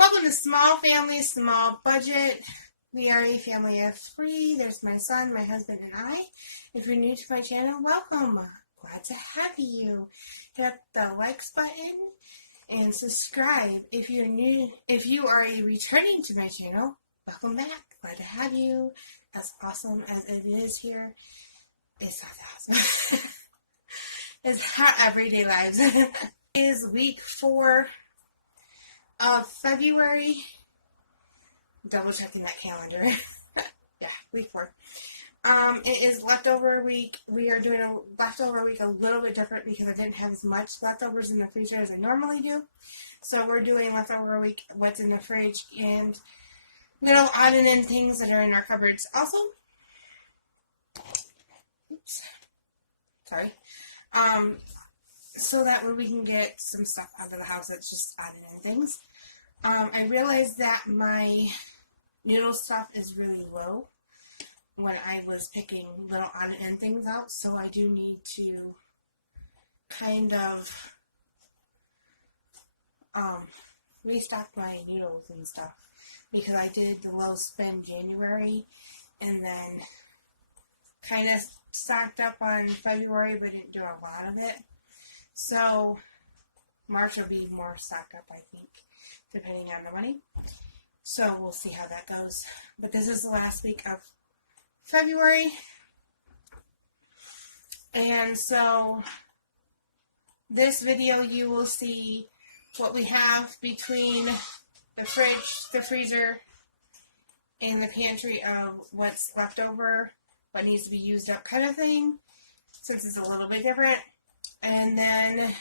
Welcome to Small Family, Small Budget. We are a family of 3. There's my son, my husband, and I. If you're new to my channel, welcome. Glad to have you. Hit the likes button and subscribe. If you're new, if you are returning to my channel, welcome back. Glad to have you. As awesome as it is here, it's not awesome. It's our everyday lives. It is week 4 of February. Double checking that calendar. Yeah, week 4. It is leftover week. We are doing a leftover week a little bit different because I didn't have as much leftovers in the freezer as I normally do. So we're doing leftover week, what's in the fridge, and little odd and end things that are in our cupboards. Also, oops, sorry. So that way we can get some stuff out of the house that's just odd and end things. I realized that my noodle stuff is really low when I was picking little odd and end things out, so I do need to kind of restock my noodles and stuff, because I did the low spend January and then kind of stocked up on February but didn't do a lot of it. So March will be more stocked up, I think, depending on the money. So we'll see how that goes. But this is the last week of February. And so this video you will see what we have between the fridge, the freezer, and the pantry of what's left over, what needs to be used up kind of thing, since it's a little bit different. And then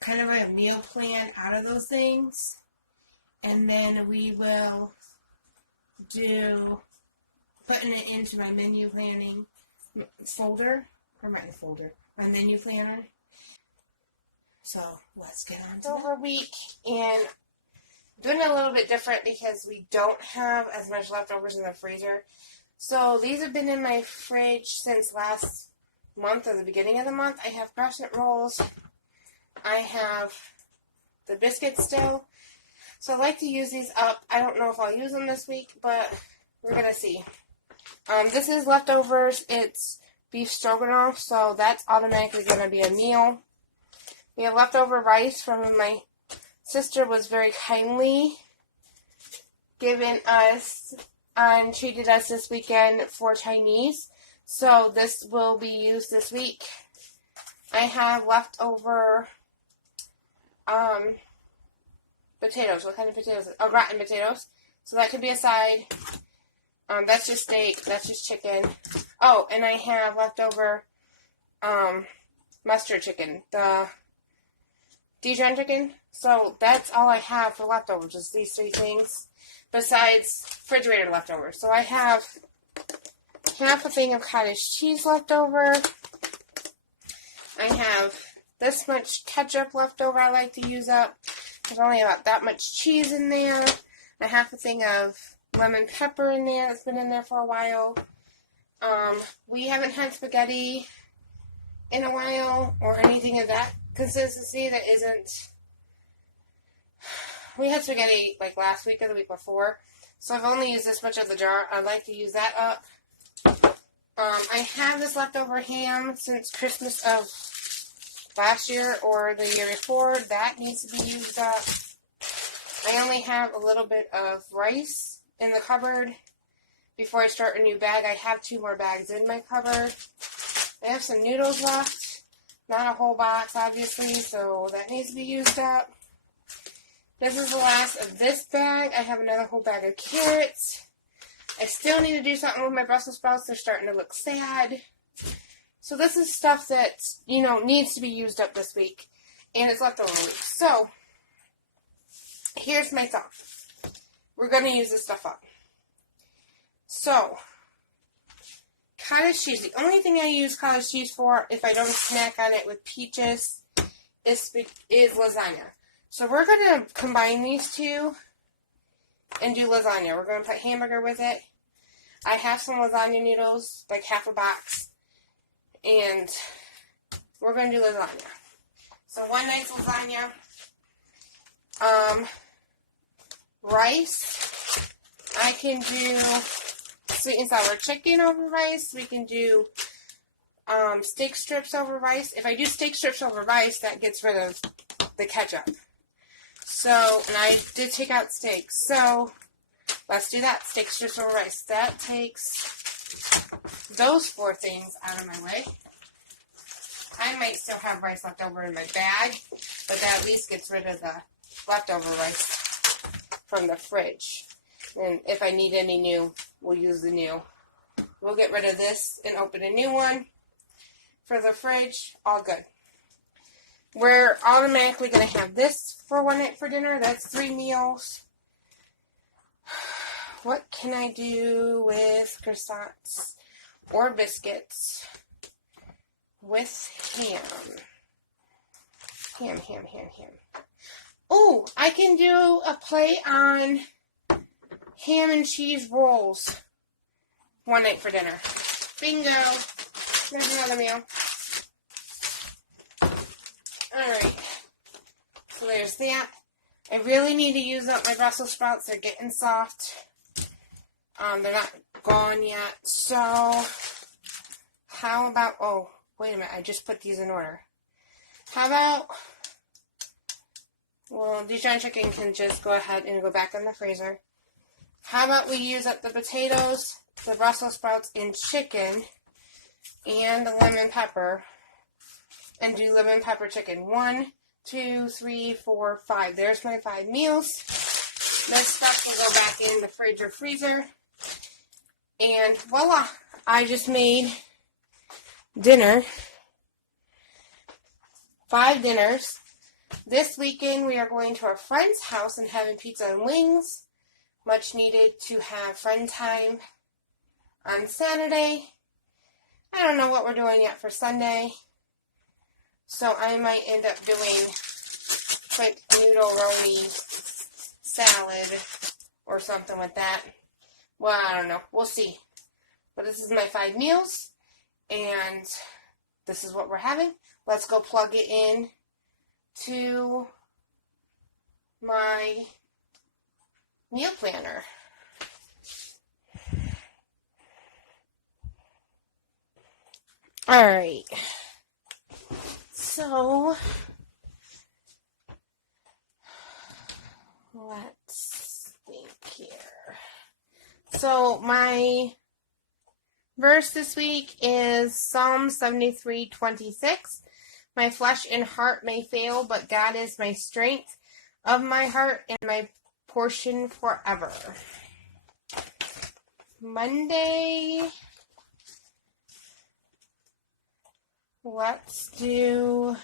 kind of a meal plan out of those things. And then we will do putting it into my menu planning folder, or not the folder, my menu planner. So let's get on to over week, and doing it a little bit different because we don't have as much leftovers in the freezer. So these have been in my fridge since last month or the beginning of the month. I have crescent rolls. I have the biscuits still. So I like to use these up. I don't know if I'll use them this week, but we're going to see. This is leftovers. It's beef stroganoff, so that's automatically going to be a meal. We have leftover rice from when my sister was very kindly given us and treated us this weekend for Chinese. So this will be used this week. I have leftover potatoes. What kind of potatoes? Oh, gratin potatoes. So that could be a side. That's just steak. That's just chicken. Oh, and I have leftover mustard chicken. The Dijon chicken. So that's all I have for leftovers, just these 3 things, besides refrigerator leftovers. So I have half a thing of cottage cheese left over. I have this much ketchup left over I like to use up. There's only about that much cheese in there. A half a thing of lemon pepper in there that's been in there for a while. We haven't had spaghetti in a while, or anything of that consistency that isn't... We had spaghetti like last week or the week before, so I've only used this much of the jar. I'd like to use that up. I have this leftover ham since Christmas of last year or the year before. That needs to be used up. I only have a little bit of rice in the cupboard. Before I start a new bag, I have 2 more bags in my cupboard. I have some noodles left. Not a whole box, obviously, so that needs to be used up. This is the last of this bag. I have another whole bag of carrots. I still need to do something with my Brussels sprouts. They're starting to look sad. So this is stuff that, you know, needs to be used up this week. And it's leftover week. So, here's my thought. We're going to use this stuff up. So, cottage cheese. The only thing I use cottage cheese for, if I don't snack on it with peaches, is lasagna. So we're going to combine these 2 and do lasagna. We're going to put hamburger with it. I have some lasagna noodles, like half a box. And we're going to do lasagna. So one nice lasagna. rice. I can do sweet and sour chicken over rice. We can do steak strips over rice. If I do steak strips over rice, that gets rid of the ketchup. So, and I did take out steak. So, let's do that. Steak strips over rice. That takes those 4 things out of my way. I might still have rice left over in my bag, but that at least gets rid of the leftover rice from the fridge. And if I need any new, we'll use the new. We'll get rid of this and open a new one for the fridge. All good. We're automatically going to have this for one night for dinner. That's 3 meals. What can I do with croissants or biscuits with ham? Ham. Oh, I can do a play on ham and cheese rolls one night for dinner. Bingo. There's another meal. Alright. So there's that. I really need to use up my Brussels sprouts. They're getting soft. They're not gone yet. So, how about... Oh, wait a minute. I just put these in order. How about... Well, Dijon chicken can just go ahead and go back in the freezer. How about we use up the potatoes, the Brussels sprouts, and chicken, and the lemon pepper, and do lemon pepper chicken. 1, 2, 3, 4, 5. There's my 5 meals. This stuff will go back in the fridge or freezer. And voila, I just made dinner. 5 dinners. This weekend we are going to our friend's house and having pizza and wings. Much needed to have friend time on Saturday. I don't know what we're doing yet for Sunday. So I might end up doing quick noodle roly salad or something with that. Well, I don't know. We'll see. But this is my 5 meals. And this is what we're having. Let's go plug it in to my meal planner. Alright. So, let's think here. So, my verse this week is Psalm 73:26. My flesh and heart may fail, but God is my strength of my heart and my portion forever. Monday, let's do...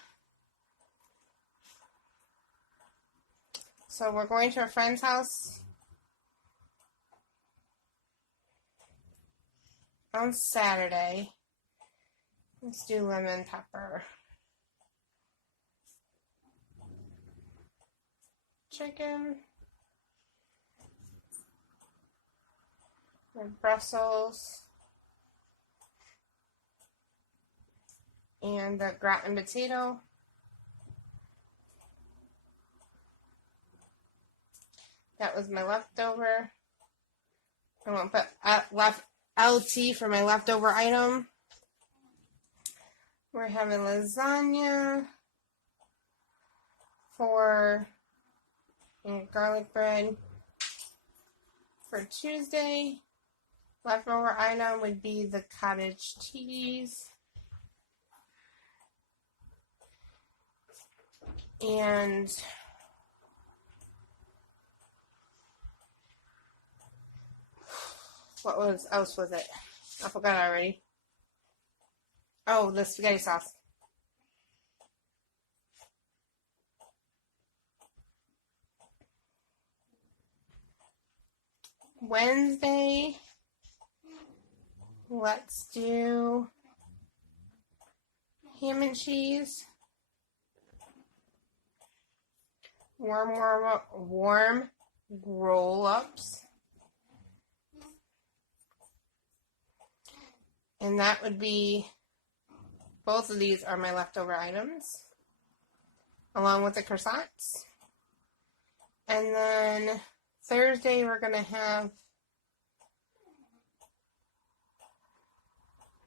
So we're going to a friend's house on Saturday. Let's do lemon pepper chicken with Brussels and the gratin potato. That was my leftover. I won't put left LT for my leftover item. We're having lasagna and garlic bread for Tuesday. Leftover item would be the cottage cheese. And what else was it? I forgot already. Oh, the spaghetti sauce. Wednesday, let's do ham and cheese. Warm roll-ups. And that would be, both of these are my leftover items, along with the croissants. And then Thursday we're going to have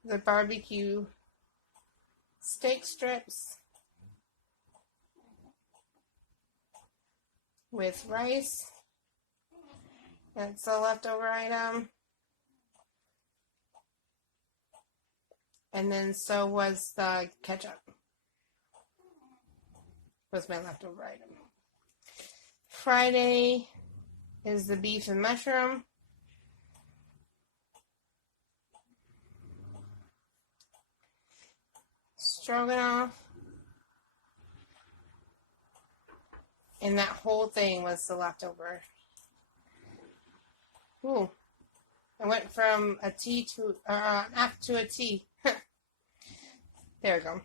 the barbecue steak strips with rice. That's a leftover item. And then so was the ketchup. Was my leftover item. Friday is the beef and mushroom. Stroganoff. And that whole thing was the leftover. Ooh. I went from a T to an F to a T. There we go.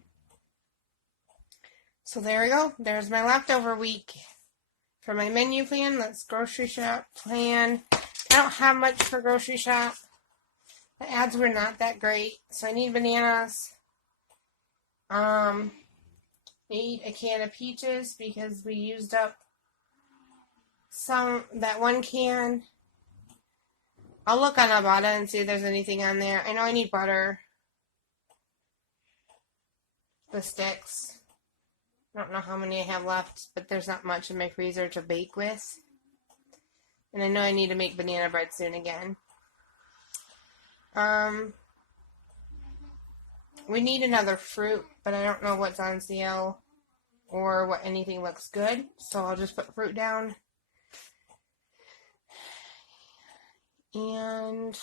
So there we go. There's my leftover week. For my menu plan, that's grocery shop plan. I don't have much for grocery shop. The ads were not that great. So I need bananas. Need a can of peaches because we used up that one can. I'll look on Ibotta and see if there's anything on there. I know I need butter. The sticks. I don't know how many I have left, but there's not much in my freezer to bake with. And I know I need to make banana bread soon again. We need another fruit, but I don't know what's on sale or what anything looks good. So I'll just put fruit down. And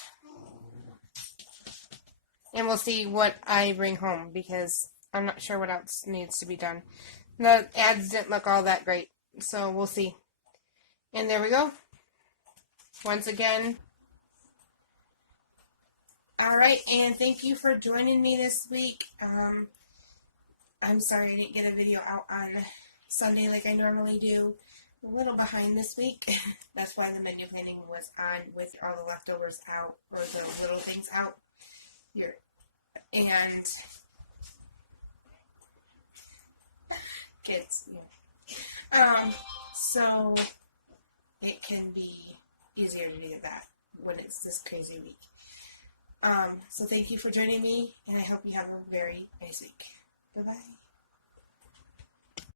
we'll see what I bring home because I'm not sure what else needs to be done. The ads didn't look all that great, so we'll see. And there we go. Once again. Alright, and thank you for joining me this week. I'm sorry I didn't get a video out on Sunday like I normally do. A little behind this week. That's why the menu planning was on with all the leftovers out, or the little things out. Here. And kids, yeah. So it can be easier to do that when it's this crazy week. So thank you for joining me, and I hope you have a very nice week. Bye-bye.